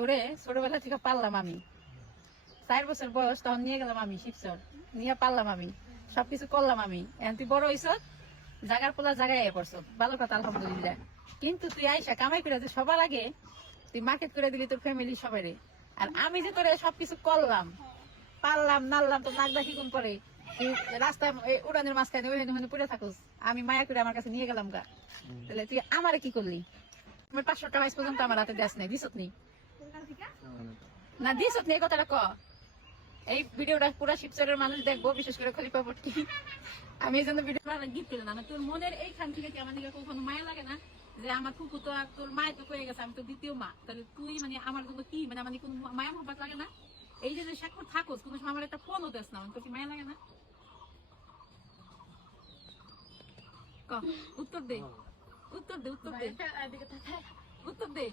তোরে ছোটবেলা থেকে পারলাম আমি, 4 বছর বয়স তখন নিয়ে গেলাম আমি শিবচর, নিয়ে পারলাম আমি, সবকিছু করলাম আমি। এখন তুই বড় হইছ, জাগার পোলা জায়গায় পড়ছ, ভালো কথা আলহামদুলিল্লাহ। কিন্তু তুই আইসা কামাই করে যে সবার আগে তুই মার্কেট করে দিলি তোর ফ্যামিলি সবাই। আর আমি যে তোরে সবকিছু করলাম, পারলাম নাড়লাম, তো নাক দেখি কোন করে তুই রাস্তায় উড়ানের মাঝখানে ওইখানে পড়ে থাকুস, আমি মায়া করে আমার কাছে নিয়ে গেলাম গা। তাহলে তুই আমারে কি করলি? আমার 500 টাকা আজ পর্যন্ত আমার হাতে দেশ নাই, দিছত নি না, দিছত নি, এই কথাটা ক। এই ভিডিওটা পুরো শিবচরের মানুষ দেখবো, বিশেষ করে খলিফাপট্টি। আমি এই জন্য ভিডিও গিফট পেলাম না। তোর মনের এইখান থেকে কি আমার দিকে কখনো মায়া লাগে না যে আমার ফুফু তো আর তোর মায়ের তো হয়ে গেছে, আমি তো দ্বিতীয় মা, তাহলে তুই মানে আমার জন্য কি মানে আমার কোনো মায়া মহব্বত লাগে না? এই যে স্বাক্ষর থাকোস, কোনো সময় আমার একটা ফোনও দেস না, তোর কি মায়া লাগে না? ক, উত্তর দে, উত্তর দে, উত্তর দে, উত্তর দে।